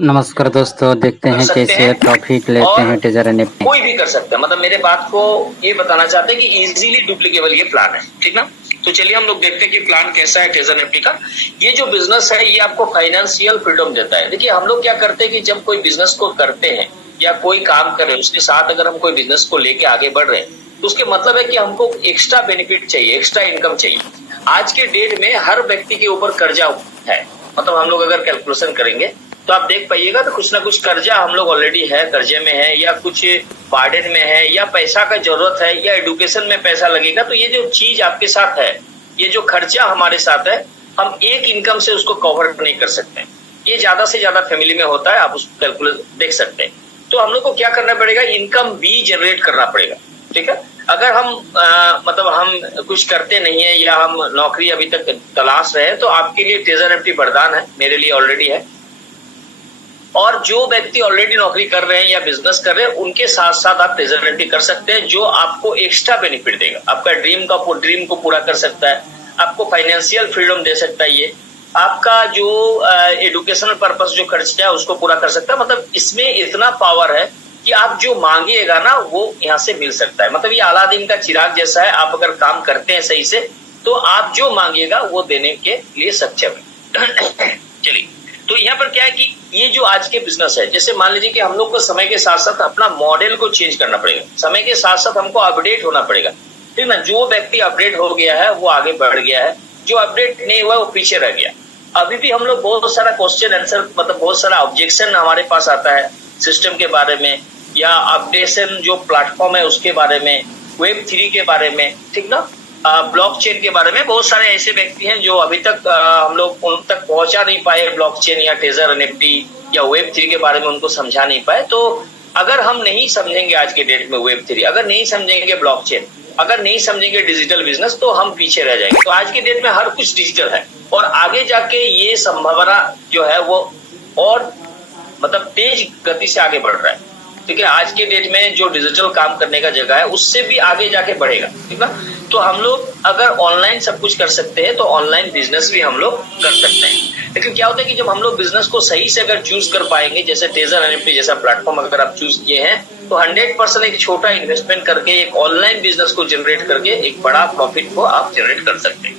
नमस्कार दोस्तों, देखते कर हैं सकते कैसे हैं टॉपिक लेते और हैं टेजर और निफ्टी। कोई भी कर सकता है। मतलब मेरे बात को ये बताना चाहते हैं कि इजीली डुप्लीकेबल ये प्लान है, ठीक ना। तो चलिए हम लोग देखते हैं कि प्लान कैसा है टेजर निफ्टी का। ये जो बिजनेस है ये आपको फाइनेंशियल फ्रीडम देता है। देखिए हम लोग क्या करते हैं कि जब कोई बिजनेस को करते हैं या कोई काम कर रहे हैं, उसके साथ अगर हम कोई बिजनेस को लेके आगे बढ़ रहे हैं तो उसके मतलब है कि हमको एक्स्ट्रा बेनिफिट चाहिए, एक्स्ट्रा इनकम चाहिए। आज के डेट में हर व्यक्ति के ऊपर कर्जा है। मतलब हम लोग अगर कैलकुलेशन करेंगे तो आप देख पाइएगा तो कुछ ना कुछ कर्जा हम लोग ऑलरेडी है, कर्जे में है, या कुछ बार्डन में है, या पैसा का जरूरत है, या एडुकेशन में पैसा लगेगा। तो ये जो चीज आपके साथ है, ये जो खर्चा हमारे साथ है, हम एक इनकम से उसको कवर नहीं कर सकते। ये ज्यादा से ज्यादा फैमिली में होता है, आप उसको कैलकुलेट देख सकते हैं। तो हम लोग को क्या करना पड़ेगा, इनकम भी जनरेट करना पड़ेगा, ठीक है। अगर हम मतलब हम कुछ करते नहीं है या हम नौकरी अभी तक तलाश रहे हैं तो आपके लिए टेजर निफ्टी वरदान है, मेरे लिए ऑलरेडी है। और जो व्यक्ति ऑलरेडी नौकरी कर रहे हैं या बिजनेस कर रहे हैं उनके साथ साथ आप टेजर निफ्टी कर सकते हैं, जो आपको एक्स्ट्रा बेनिफिट देगा, आपका ड्रीम को पूरा कर सकता है, आपको फाइनेंशियल फ्रीडम दे सकता है। ये आपका जो एजुकेशनल पर्पस जो खर्चा है उसको पूरा कर सकता है। मतलब इसमें इतना पावर है कि आप जो मांगिएगा ना वो यहाँ से मिल सकता है। मतलब ये अलादीन का चिराग जैसा है, आप अगर काम करते हैं सही से तो आप जो मांगिएगा वो देने के लिए सक्षम है। चलिए, तो यहाँ पर क्या है कि ये जो आज के बिजनेस है, जैसे मान लीजिए कि हम लोग को समय के साथ साथ अपना मॉडल को चेंज करना पड़ेगा, समय के साथ साथ हमको अपडेट होना पड़ेगा, ठीक ना। जो व्यक्ति अपडेट हो गया है वो आगे बढ़ गया है, जो अपडेट नहीं हुआ वो पीछे रह गया। अभी भी हम लोग बहुत सारा क्वेश्चन आंसर, मतलब बहुत सारा ऑब्जेक्शन हमारे पास आता है सिस्टम के बारे में, या अपडेशन जो प्लेटफॉर्म है उसके बारे में, वेब 3 के बारे में, ठीक ना, ब्लॉकचेन के बारे में। बहुत सारे ऐसे व्यक्ति हैं जो अभी तक हम लोग उन तक पहुंचा नहीं पाए, ब्लॉकचेन या टेजर एनएफटी या वेब 3 के बारे में उनको समझा नहीं पाए। तो अगर हम नहीं समझेंगे आज के डेट में वेब 3, अगर नहीं समझेंगे ब्लॉकचेन, अगर नहीं समझेंगे डिजिटल बिजनेस, तो हम पीछे रह जाएंगे। तो आज के डेट में हर कुछ डिजिटल है और आगे जाके ये संभावना जो है वो और मतलब तेज गति से आगे बढ़ रहा है, ठीक है। आज के डेट में जो डिजिटल काम करने का जगह है उससे भी आगे जाके बढ़ेगा, ठीक ना। तो हम लोग अगर ऑनलाइन सब कुछ कर सकते हैं तो ऑनलाइन बिजनेस भी हम लोग कर सकते हैं। लेकिन क्या होता है कि जब हम लोग बिजनेस को सही से अगर चूज कर पाएंगे, जैसे टेजर एनएफटी जैसा प्लेटफॉर्म अगर आप चूज किए हैं, तो 100% एक छोटा इन्वेस्टमेंट करके एक ऑनलाइन बिजनेस को जनरेट करके एक बड़ा प्रॉफिट को आप जनरेट कर सकते हैं।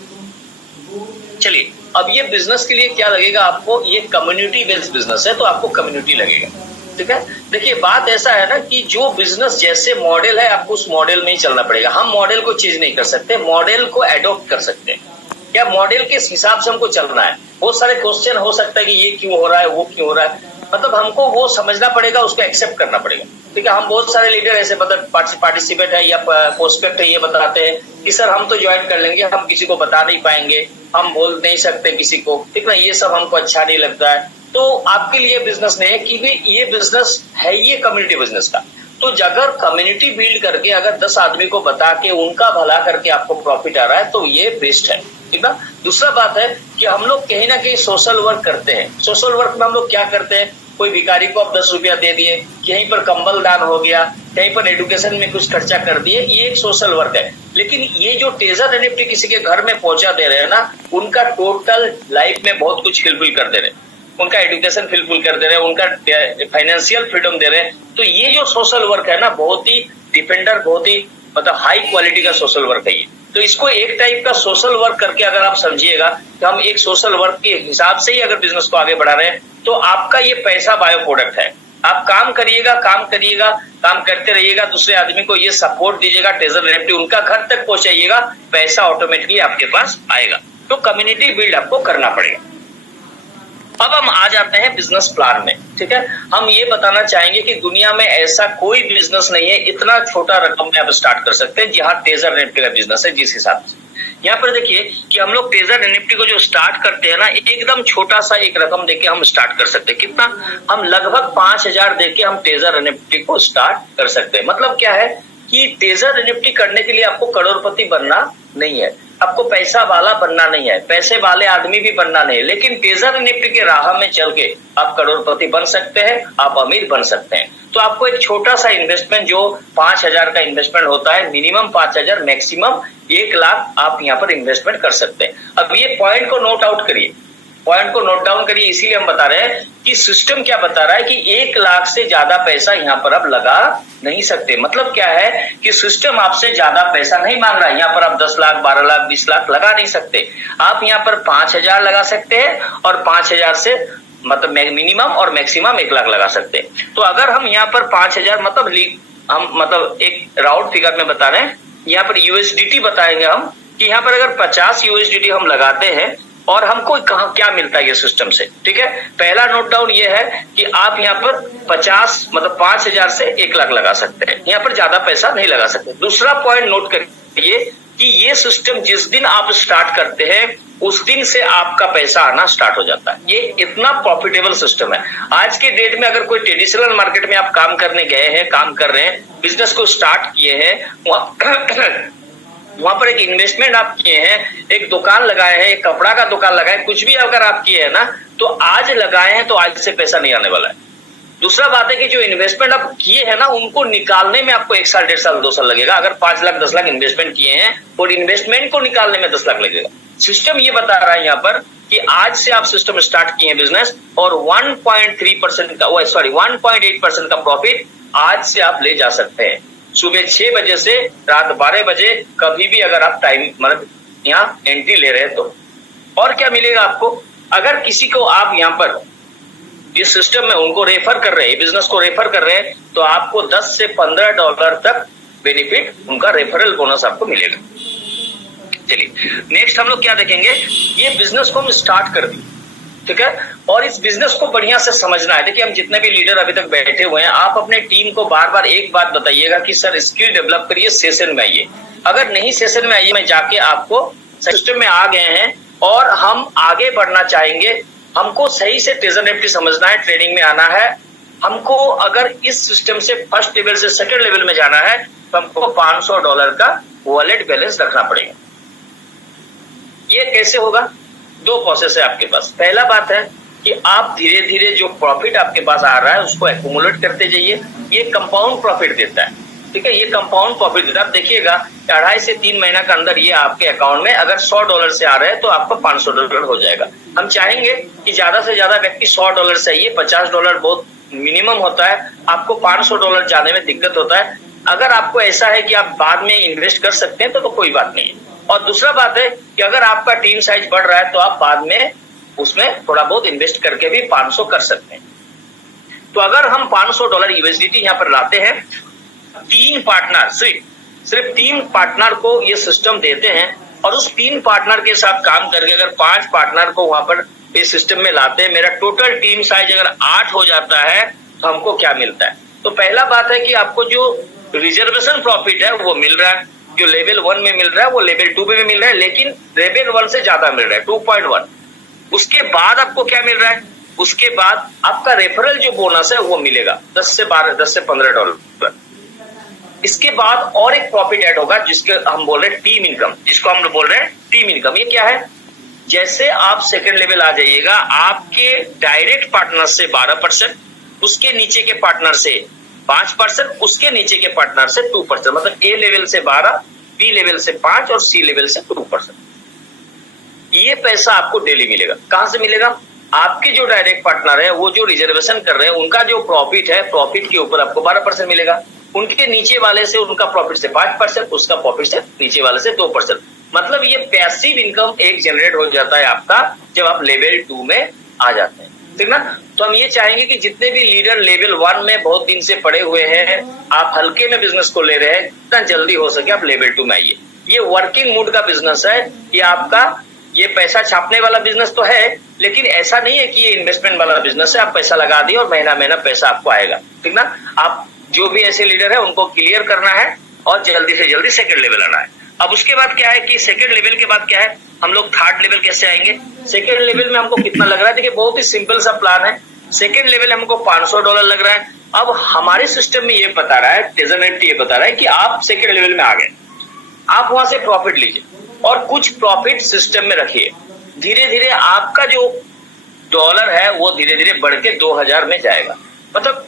चलिए, अब ये बिजनेस के लिए क्या लगेगा आपको, ये कम्युनिटी बेस्ड बिजनेस है तो आपको कम्युनिटी लगेगा, ठीक है। देखिए बात ऐसा है ना कि जो बिजनेस जैसे मॉडल है आपको उस मॉडल में ही चलना पड़ेगा। हम मॉडल को चेंज नहीं कर सकते, मॉडल को एडॉप्ट कर सकते हैं, या मॉडल के हिसाब से हमको चलना है। बहुत सारे क्वेश्चन हो सकता है कि ये क्यों हो रहा है, वो क्यों हो रहा है, मतलब हमको वो समझना पड़ेगा, उसको एक्सेप्ट करना पड़ेगा, ठीक है। हम बहुत सारे लीडर ऐसे मतलब पार्टिसिपेट है या प्रोस्पेक्ट है, ये बताते हैं कि सर हम तो ज्वाइन कर लेंगे, हम किसी को बता नहीं पाएंगे, हम बोल नहीं सकते किसी को, ठीक ना, ये सब हमको अच्छा नहीं लगता है। तो आपके लिए बिजनेस नहीं है, क्योंकि ये बिजनेस है ये कम्युनिटी बिजनेस का। तो अगर कम्युनिटी बिल्ड करके अगर 10 आदमी को बता के उनका भला करके आपको प्रॉफिट आ रहा है तो ये बेस्ट है, ठीक ना। दूसरा बात है कि हम लोग कहीं ना कहीं सोशल वर्क करते हैं। सोशल वर्क में हम लोग क्या करते हैं, कोई भिखारी को आप 10 रुपया दे दिए, कहीं पर कंबल दान हो गया, कहीं पर एजुकेशन में कुछ खर्चा कर दिए, ये एक सोशल वर्क है। लेकिन ये जो टेजर एनएफटी किसी के घर में पहुंचा दे रहे हैं ना, उनका टोटल लाइफ में बहुत कुछ फुलफिल कर दे रहे हैं, उनका एजुकेशन फुलफिल कर दे रहे हैं, उनका फाइनेंशियल फ्रीडम दे रहे हैं। तो ये जो सोशल वर्क है ना, बहुत ही डिपेंडर, बहुत ही मतलब हाई क्वालिटी का सोशल वर्क है ये। तो इसको एक टाइप का सोशल वर्क करके अगर आप समझिएगा कि हम एक सोशल वर्क के हिसाब से ही अगर बिजनेस को आगे बढ़ा रहे हैं, तो आपका ये पैसा बायो प्रोडक्ट है। आप काम करिएगा, काम करिएगा, काम करते रहिएगा, दूसरे आदमी को ये सपोर्ट दीजिएगा, टेजर एनएफटी उनका घर तक पहुंचाइएगा, पैसा ऑटोमेटिकली आपके पास आएगा। तो कम्युनिटी बिल्ड आपको करना पड़ेगा। अब हम आ जाते हैं बिजनेस प्लान में, ठीक है। हम ये बताना चाहेंगे कि दुनिया में ऐसा कोई बिजनेस नहीं है इतना छोटा रकम में आप स्टार्ट कर सकते हैं जहां टेजर एनएफटी का बिजनेस है। जिस हिसाब से यहाँ पर देखिए कि हम लोग टेजर एनएफटी को जो स्टार्ट करते हैं ना, एकदम छोटा सा एक रकम देके हम स्टार्ट कर सकते हैं। कितना, हम लगभग 5,000 देके हम टेजर एनएफटी को स्टार्ट कर सकते हैं। मतलब क्या है कि टेजर एनएफटी करने के लिए आपको करोड़पति बनना नहीं है, आपको पैसा वाला बनना नहीं है, पैसे वाले आदमी भी बनना नहीं है, लेकिन टेजर एनएफटी के राह में चल के आप करोड़पति बन सकते हैं, आप अमीर बन सकते हैं। तो आपको एक छोटा सा इन्वेस्टमेंट जो 5,000 का इन्वेस्टमेंट होता है, मिनिमम 5,000, मैक्सिमम 1 लाख आप यहाँ पर इन्वेस्टमेंट कर सकते हैं। अब ये पॉइंट को नोट आउट करिए पॉइंट को नोट डाउन करिए, इसीलिए हम बता रहे हैं कि सिस्टम क्या बता रहा है कि 1 लाख से ज्यादा पैसा यहाँ पर आप लगा नहीं सकते। मतलब क्या है कि सिस्टम आपसे ज्यादा पैसा नहीं मांग रहा है। यहाँ पर आप 10 लाख 12 लाख 20 लाख लगा नहीं सकते। आप यहाँ पर 5,000 लगा सकते हैं और 5,000 से मतलब मिनिमम और मैक्सिमम 1 लाख लगा सकते हैं। तो अगर हम यहाँ पर 5,000 मतलब एक राउंड फिगर में बता रहे हैं, यहाँ पर यूएसडीटी बताएंगे हम कि यहाँ पर अगर 50 यूएसडीटी हम लगाते हैं और हमको कहाँ क्या मिलता है ये सिस्टम से। ठीक है, पहला नोट डाउन ये है कि आप यहाँ पर 50 मतलब 5,000 से 1 लाख लगा सकते हैं, यहाँ पर ज्यादा पैसा नहीं लगा सकते। दूसरा पॉइंट नोट करिए कि ये सिस्टम जिस दिन आप स्टार्ट करते हैं उस दिन से आपका पैसा आना स्टार्ट हो जाता है। ये इतना प्रॉफिटेबल सिस्टम है। आज के डेट में अगर कोई ट्रेडिशनल मार्केट में आप काम करने गए हैं, काम कर रहे हैं, बिजनेस को स्टार्ट किए हैं, वहां पर एक इन्वेस्टमेंट आप किए हैं, एक दुकान लगाए हैं, एक कपड़ा का दुकान लगाए, कुछ भी अगर आप किए हैं ना, तो आज लगाए हैं तो आज से पैसा नहीं आने वाला है। दूसरा बात है कि जो इन्वेस्टमेंट आप किए हैं ना, उनको निकालने में आपको 1 साल 1.5 साल 2 साल लगेगा। अगर 5 लाख 10 लाख इन्वेस्टमेंट किए हैं और इन्वेस्टमेंट को निकालने में 10 लाख लगेगा। सिस्टम ये बता रहा है यहाँ पर कि आज से आप सिस्टम स्टार्ट किए हैं बिजनेस और 1.3% का 1.8% का प्रॉफिट आज से आप ले जा सकते हैं। सुबह 6 बजे से रात 12 बजे कभी भी अगर आप टाइम मतलब यहाँ एंट्री ले रहे हैं तो। और क्या मिलेगा आपको, अगर किसी को आप यहाँ पर इस सिस्टम में उनको रेफर कर रहे हैं, बिजनेस को रेफर कर रहे हैं, तो आपको 10 से $15 तक बेनिफिट उनका रेफरल बोनस आपको मिलेगा। चलिए नेक्स्ट हम लोग क्या देखेंगे, ये बिजनेस को हम स्टार्ट कर दिए। ठीक है, और इस बिजनेस को बढ़िया से समझना है। देखिए हम जितने भी लीडर अभी तक बैठे हुए हैं, आप अपने टीम को बार बार एक बात बताइएगा कि सर स्किल डेवलप करिए, सेशन में आइए। अगर नहीं सेशन में आइए, मैं जाके आपको सिस्टम में आ गए हैं और हम आगे बढ़ना चाहेंगे, हमको सही से ट्रेजर निफ्टी समझना है, ट्रेडिंग में आना है, हमको अगर इस सिस्टम से फर्स्ट लेवल से सेकंड लेवल में जाना है तो हमको $500 का वॉलेट बैलेंस रखना पड़ेगा। ये कैसे होगा, 2 प्रोसेस है आपके पास। पहला बात है कि आप धीरे धीरे जो प्रॉफिट आपके पास आ रहा है उसको एक्यूमुलेट करते जाइए। ये कंपाउंड प्रॉफिट देता है। ठीक है, ये कंपाउंड प्रॉफिट देता है। आप देखिएगा 2.5 से 3 महीना के अंदर ये आपके अकाउंट में अगर $100 से आ रहे हैं तो आपका $500 हो जाएगा। हम चाहेंगे कि ज्यादा से ज्यादा व्यक्ति $100 से आइए, $50 बहुत मिनिमम होता है, आपको $500 जाने में दिक्कत होता है। अगर आपको ऐसा है कि आप बाद में इन्वेस्ट कर सकते हैं तो कोई बात नहीं है। और दूसरा बात है कि अगर आपका टीम साइज बढ़ रहा है तो आप बाद में उसमें थोड़ा बहुत इन्वेस्ट करके भी 500 कर सकते हैं। तो अगर हम $500 यूएसडीटी यहाँ पर लाते हैं, 3 पार्टनर सिर्फ 3 पार्टनर को ये सिस्टम देते हैं और उस 3 पार्टनर के साथ काम करके अगर 5 पार्टनर को वहां पर इस सिस्टम में लाते हैं, मेरा टोटल टीम साइज अगर 8 हो जाता है तो हमको क्या मिलता है। तो पहला बात है कि आपको जो रिजर्वेशन प्रॉफिट है वो मिल रहा है, जो लेवल 1 में मिल रहा है वो लेवल 2 में भी मिल रहा है, लेकिन लेवल 1 से ज्यादा मिल रहा है 2.1। उसके बाद आपको क्या मिल रहा है, उसके बाद आपका रेफरल जो बोनस है वो मिलेगा 10 से $15। इसके बाद और एक प्रॉफिट ऐड होगा जिसके हम बोल रहे हैं टीम इनकम, जिसको हम बोल रहे हैं टीम इनकम। ये क्या है, जैसे आप सेकंड लेवल आ जाइएगा, आपके डायरेक्ट पार्टनर से 12%, उसके नीचे के पार्टनर से 5%, उसके नीचे के पार्टनर से 2%, मतलब ए लेवल से 12, बी लेवल से 5 और सी लेवल से 2%। ये पैसा आपको डेली मिलेगा। कहां से मिलेगा, आपके जो डायरेक्ट पार्टनर है वो जो रिजर्वेशन कर रहे हैं उनका जो प्रॉफिट है, प्रॉफिट के ऊपर आपको 12% मिलेगा, उनके नीचे वाले से उनका प्रॉफिट से 5%, उसका प्रॉफिट से नीचे वाले से 2%। मतलब ये पैसिव इनकम एक जनरेट हो जाता है आपका जब आप लेवल 2 में आ जाते हैं। ठीक ना, तो हम ये चाहेंगे कि जितने भी लीडर लेवल 1 में बहुत दिन से पड़े हुए हैं, आप हल्के में बिजनेस को ले रहे हैं, जितना जल्दी हो सके आप लेवल 2 में आइए। ये वर्किंग मूड का बिजनेस है, ये आपका ये पैसा छापने वाला बिजनेस तो है, लेकिन ऐसा नहीं है कि ये इन्वेस्टमेंट वाला बिजनेस है, आप पैसा लगा दिए और महीना महीना पैसा आपको आएगा। ठीक ना, आप जो भी ऐसे लीडर है उनको क्लियर करना है और जल्दी से जल्दी सेकंड लेवल आना है। अब उसके बाद क्या है कि सेकंड लेवल के बाद क्या है, हम लोग थर्ड लेवल कैसे आएंगे। सेकंड लेवल में हमको कितना लग रहा है, देखिए बहुत ही सिंपल सा प्लान है। सेकंड लेवल हमको $500 लग रहा है। अब हमारे सिस्टम में ये बता रहा है, ट्रेजर निफ्टी ये बता रहा है कि आप सेकंड लेवल में आ गए, आप वहां से प्रॉफिट लीजिए और कुछ प्रॉफिट सिस्टम में रखिए। धीरे धीरे आपका जो डॉलर है वो धीरे धीरे बढ़ के 2000 में जाएगा। मतलब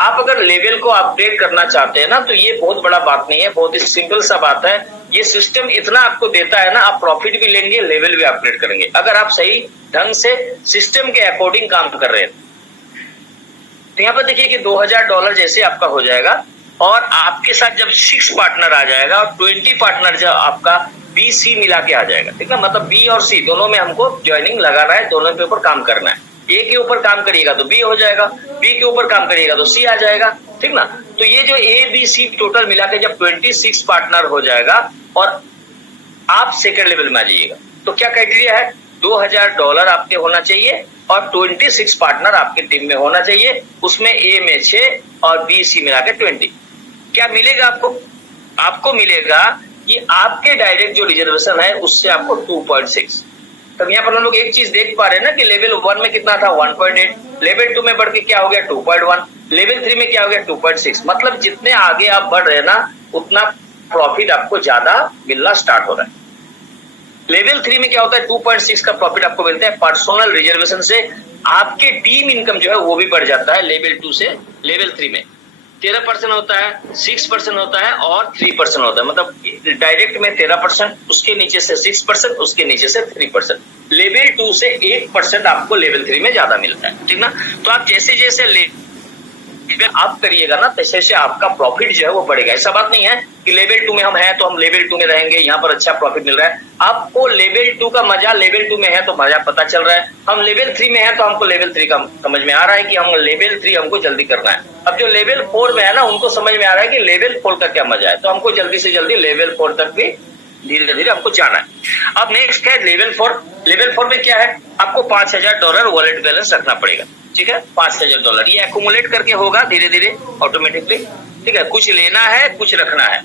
आप अगर लेवल को अपडेट करना चाहते हैं ना, तो ये बहुत बड़ा बात नहीं है, बहुत ही सिंपल सा बात है। ये सिस्टम इतना आपको देता है ना, आप प्रॉफिट भी लेंगे, लेवल भी अपडेट करेंगे, अगर आप सही ढंग से सिस्टम के अकॉर्डिंग काम कर रहे हैं। तो यहाँ पर देखिए कि $2000 जैसे आपका हो जाएगा, और आपके साथ जब 6 पार्टनर आ जाएगा और 20 पार्टनर जब आपका बी सी मिला के आ जाएगा, ठीक ना, मतलब बी और सी दोनों में हमको ज्वाइनिंग लगाना है, दोनों के ऊपर काम करना है। ए के ऊपर काम करिएगा तो बी हो जाएगा, बी के ऊपर काम करिएगा तो सी आ जाएगा, ठीक ना। तो ये जो ए बी सी टोटल मिला के जब 26 पार्टनर हो जाएगा और आप सेकेंड लेवल में आ जाइएगा, तो क्या क्राइटेरिया है, $2000 आपके होना चाहिए और 26 पार्टनर आपके टीम में होना चाहिए, उसमें ए में 6 और बी सी मिला के 20। क्या मिलेगा आपको? आपको मिलेगा कि आपके डायरेक्ट जो रिजर्वेशन है उससे आपको 2.6। तब यहाँ पर हम लोग एक चीज देख पा रहे हैं ना कि लेवल 1 में कितना था, 1.8, लेवल 2 में बढ़ के क्या हो गया, 2.1, लेवल 3 में क्या हो गया, 2.6। मतलब जितने आगे आप बढ़ रहे हैं ना, उतना प्रॉफिट आपको ज्यादा मिलना स्टार्ट हो रहा है। लेवल 3 में क्या होता है, 2.6 का प्रॉफिट आपको मिलता है पर्सनल रिजर्वेशन से। आपके टीम इनकम जो है वो भी बढ़ जाता है लेवल 2 से लेवल 3 में। 13% होता है, 6% होता है और 3% होता है। मतलब डायरेक्ट में 13%, उसके नीचे से 6%, उसके नीचे से 3%। लेवल 2 से 8% आपको लेवल 3 में ज्यादा मिलता है, ठीक ना। तो आप जैसे जैसे आप करिएगा ना, तैसे तैसे आपका प्रॉफिट जो है वो बढ़ेगा। ऐसा बात नहीं है कि लेवल 2 में हम हैं तो हम लेवल 2 में रहेंगे, यहाँ पर अच्छा प्रॉफिट मिल रहा है। आपको लेवल 2 का मजा, लेवल 2 में है तो मजा पता चल रहा है। हम लेवल 3 में है तो हमको लेवल 3 का समझ में आ रहा है कि हम लेवल 3 हमको जल्दी करना है। अब जो लेवल 4 में है ना, उनको समझ में आ रहा है कि लेवल 4 का क्या मजा है, तो हमको जल्दी से जल्दी लेवल 4 तक भी धीरे धीरे हमको जाना है। अब नेक्स्ट है लेवल 4। लेवल 4 में क्या है, आपको $5000 वॉलेट बैलेंस रखना पड़ेगा, ठीक है। $5000 ये एक्यूमुलेट करके होगा धीरे धीरे ऑटोमेटिकली, ठीक है। कुछ लेना है, कुछ रखना है,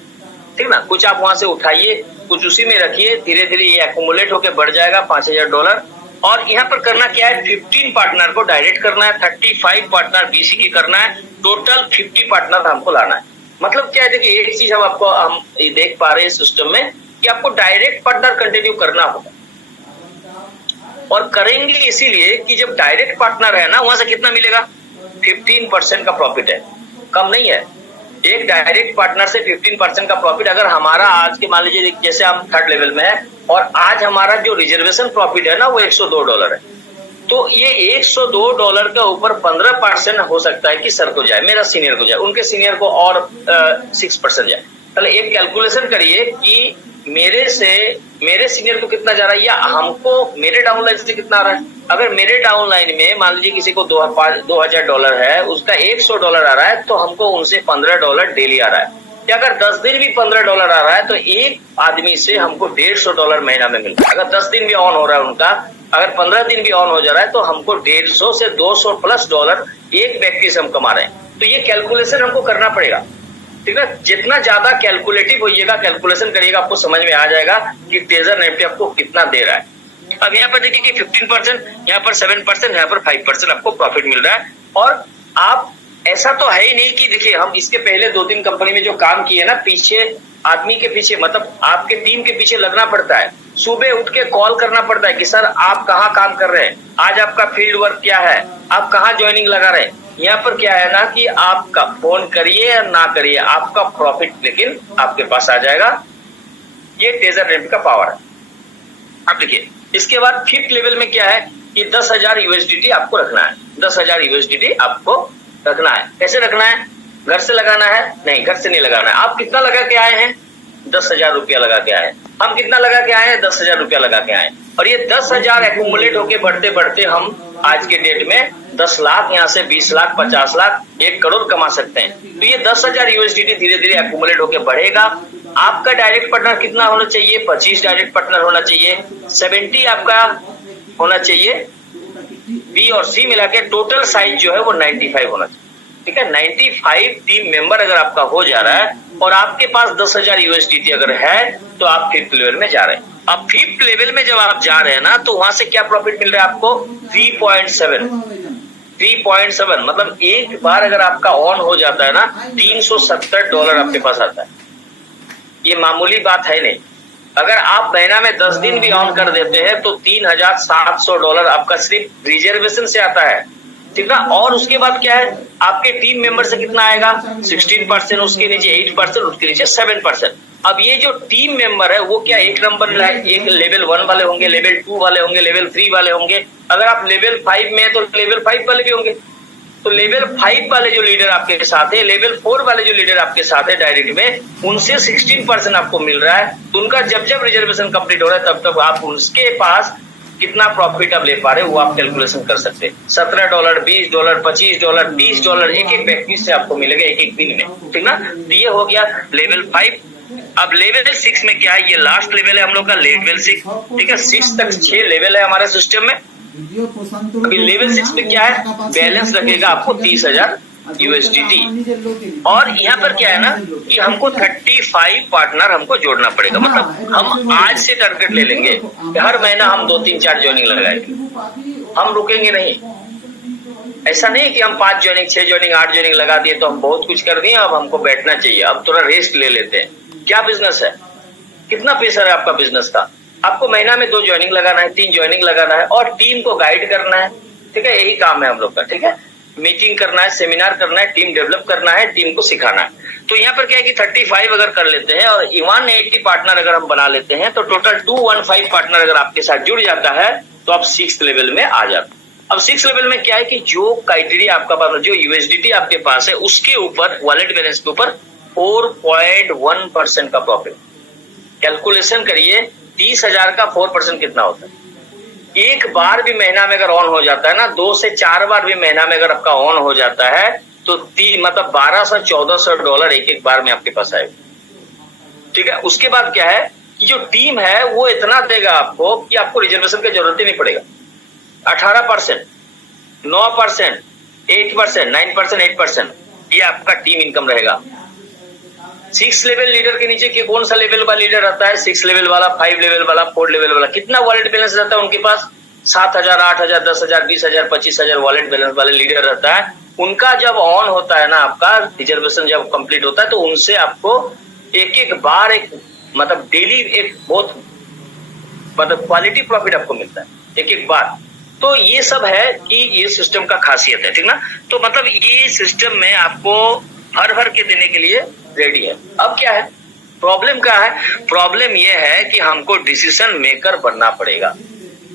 ठीक ना। कुछ आप वहां से उठाइए, कुछ उसी में रखिए, धीरे धीरे ये एक्यूमुलेट होकर बढ़ जाएगा $5000। और यहाँ पर करना क्या है, 15 पार्टनर को डायरेक्ट करना है, 35 पार्टनर बीसी की करना है, टोटल 50 पार्टनर हमको लाना है। मतलब क्या है, देखिए एक चीज हम देख पा रहे हैं सिस्टम में कि आपको डायरेक्ट पार्टनर कंटिन्यू करना होगा, और करेंगे इसीलिए कि जब डायरेक्ट पार्टनर है ना, वहां से कितना मिलेगा, 15% का प्रॉफिट है, कम नहीं है। एक डायरेक्ट पार्टनर से 15% का प्रॉफिट, अगर हमारा आज के मान लीजिए जैसे हम 3rd लेवल में है और आज हमारा जो रिजर्वेशन प्रॉफिट है ना वो $102 है, तो ये $102 के ऊपर 15% हो सकता है कि सर को जाए, मेरा सीनियर को जाए, उनके सीनियर को और 6% जाए। पहले एक कैलकुलेशन करिए कि मेरे सीनियर को कितना जा रहा है, या हमको मेरे डाउनलाइन से कितना आ रहा है। अगर मेरे डाउनलाइन में मान लीजिए किसी को $2000 है, उसका $100 आ रहा है, तो हमको उनसे $15 डेली आ रहा है। या अगर 10 दिन भी $15 आ रहा है, तो एक आदमी से हमको $150 महीना में मिलता है। अगर 10 दिन भी ऑन हो रहा है उनका, अगर 15 दिन भी ऑन हो जा रहा है, तो हमको 150 से $200+ एक व्यक्ति से हम कमा रहे हैं। तो ये कैलकुलेशन हमको करना पड़ेगा, ठीक है। जितना ज्यादा कैलकुलेटिव होइएगा, कैलकुलेशन करिएगा, आपको समझ में आ जाएगा कि टेजर निफ्टी आपको कितना दे रहा है। अब यहाँ पर देखिए कि 15%, यहाँ पर 7%, यहाँ पर 5% आपको प्रॉफिट मिल रहा है। और आप ऐसा तो है ही नहीं कि देखिए हम इसके पहले 2-3 कंपनी में जो काम किए ना, पीछे आदमी के पीछे, मतलब आपके टीम के पीछे लगना पड़ता है, सुबह उठ के कॉल करना पड़ता है कि सर आप कहाँ काम कर रहे हैं, आज आपका फील्ड वर्क क्या है, आप कहाँ ज्वाइनिंग लगा रहे हैं। यहाँ पर क्या है ना कि आपका फोन करिए या ना करिए, आपका प्रॉफिट लेकिन आपके पास आ जाएगा। ये टेजर निफ्टी का पावर है। अब देखिए इसके बाद 5th लेवल में क्या है कि 10,000 USDT आपको रखना है। 10,000 USDT आपको रखना है। कैसे रखना है, घर से लगाना है? नहीं, घर से नहीं लगाना है। आप कितना लगा के आए हैं, 10,000 रुपया लगा के आए। हम कितना लगा के आए हैं, 10,000 रुपया लगा के आए। और ये 10,000 एक्यूमुलेट होके बढ़ते बढ़ते हम आज के डेट में 10 लाख, यहाँ से 20 लाख, 50 लाख, 1 करोड़ कमा सकते हैं। तो ये 10,000 USDT धीरे धीरे एक्यूमुलेट होके बढ़ेगा। आपका डायरेक्ट पार्टनर कितना होना चाहिए, 25 डायरेक्ट पार्टनर होना चाहिए, 70 आपका होना चाहिए, बी और सी मिला के टोटल साइज जो है वो 95 होना चाहिए, ठीक है। 95 टीम मेंबर अगर आपका हो जा रहा है और आपके पास 10,000 USDT अगर है, तो आप 5th लेवल में जा रहे हैं। अब 5th लेवल में जब आप जा रहे हैं ना, तो वहां से क्या प्रॉफिट मिल रहा है आपको, 3.7 मतलब एक बार अगर आपका ऑन हो जाता है ना, $370 आपके पास आता है। ये मामूली बात है नहीं। अगर आप महीना में 10 दिन भी ऑन कर देते हैं तो $3,700 आपका सिर्फ रिजर्वेशन से आता है। ठीक ना। और उसके बाद क्या है, आपके टीम मेंबर से कितना आएगा 16%, उसके नीचे 8%, उसके नीचे 7%। अब ये जो टीम मेंबर है वो क्या एक नंबर एक लेवल 1 वाले होंगे, लेवल 2 वाले होंगे, लेवल 3 वाले होंगे। अगर आप लेवल 5 में है तो लेवल 5 वाले भी होंगे। तो लेवल 5 वाले जो लीडर आपके साथ है, लेवल 4 वाले जो लीडर आपके साथ है डायरेक्ट में, उनसे 16% आपको मिल रहा है। तो उनका जब जब रिजर्वेशन कंप्लीट हो रहा है तब तक आप उसके पास कितना प्रॉफिट आप ले पा रहे हो वो आप कैलकुलेशन कर सकते हैं। $17, $20, $25, $30 एक एक व्यक्ति से आपको मिलेगा एक एक दिन में, ठीक ना। तो ये हो गया लेवल 5। अब लेवल 6 में क्या है, ये लास्ट लेवल है हम लोग का लेवल 6, ठीक है। 6 तक 6 लेवल है हमारे सिस्टम में। अभी लेवल 6 में क्या है, बैलेंस लगेगा आपको 30,000 USDT। और यहाँ पर क्या है ना कि हमको 35 पार्टनर हमको जोड़ना पड़ेगा। मतलब हम आज से टारगेट ले लेंगे कि हर महीना हम 2-3-4 ज्वाइनिंग लगाएंगे, हम रुकेंगे नहीं। ऐसा नहीं कि हम 5 ज्वाइनिंग, 6 ज्वाइनिंग, 8 ज्वाइनिंग लगा दिए तो हम बहुत कुछ कर दिए, अब हमको बैठना चाहिए, अब थोड़ा रेस्ट ले लेते हैं। क्या बिजनेस है, कितना प्रेशर है आपका बिजनेस का। आपको महीना में 2 ज्वाइनिंग लगाना है, 3 ज्वाइनिंग लगाना है और टीम को गाइड करना है, ठीक है। यही काम है हम लोग का, ठीक है। मीटिंग करना है, सेमिनार करना है, टीम डेवलप करना है, टीम को सिखाना है। तो यहाँ पर क्या है कि 35 अगर कर लेते हैं और 180 पार्टनर अगर हम बना लेते हैं तो टोटल 215 पार्टनर अगर आपके साथ जुड़ जाता है तो आप 6th लेवल में आ जाते हैं। अब 6th लेवल में क्या है कि जो क्राइटेरिया आपका पास, जो USDT आपके पास है उसके ऊपर, वॉलेट बैलेंस के ऊपर 4.1% का प्रॉफिट। कैलकुलेशन करिए 30,000 का 4% कितना होता है। एक बार भी महीना में अगर ऑन हो जाता है ना, 2 से 4 बार भी महीना में अगर आपका ऑन हो जाता है तो मतलब $1,200-1,400 एक एक बार में आपके पास आएगा, ठीक है। उसके बाद क्या है कि जो टीम है वो इतना देगा आपको कि आपको रिजर्वेशन की जरूरत ही नहीं पड़ेगा। 18%, 9%, 8%, 9%, 8% ये आपका टीम इनकम रहेगा। 6 लेवल लीडर के नीचे कौन सा लेवल वाला लीडर रहता है, 6 लेवल वाला, 5 लेवल वाला, 4 लेवल वाला, कितना वॉलेट बैलेंस रहता है उनके पास 7,000, 8,000, 10,000, 20,000, 25,000 वॉलेट बैलेंस वाले लीडर रहता है। उनका जब ऑन होता है ना, आपका रिजर्वेशन जब कंप्लीट होता है तो उनसे आपको एक एक बार एक मतलब डेली एक बहुत मतलब क्वालिटी प्रॉफिट आपको मिलता है एक एक बार। तो ये सब है कि ये सिस्टम का खासियत है, ठीक ना। तो मतलब ये सिस्टम में आपको भर के देने के लिए रेडी है। अब क्या है प्रॉब्लम, क्या है प्रॉब्लम ये है कि हमको डिसीजन मेकर बनना पड़ेगा।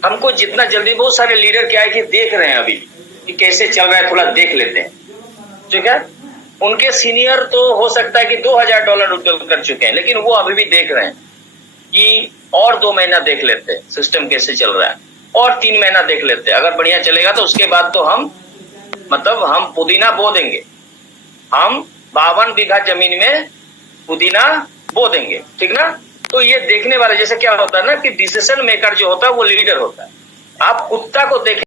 हमको जितना जल्दी, बहुत सारे लीडर क्या है कि देख रहे हैं अभी कि कैसे चल रहा है, थोड़ा देख लेते हैं, ठीक है। उनके सीनियर तो हो सकता है कि $2,000 उद्योग कर चुके हैं, लेकिन वो अभी भी देख रहे हैं कि और 2 महीना देख लेते हैं सिस्टम कैसे चल रहा है, और 3 महीना देख लेते हैं। अगर बढ़िया चलेगा तो उसके बाद तो हम मतलब हम पुदीना बो देंगे, हम 52 बीघा जमीन में पुदीना बो देंगे, ठीक ना। तो ये देखने वाले, जैसे क्या होता है ना कि डिसीजन मेकर जो होता है वो लीडर होता है। आप कुत्ता को देखें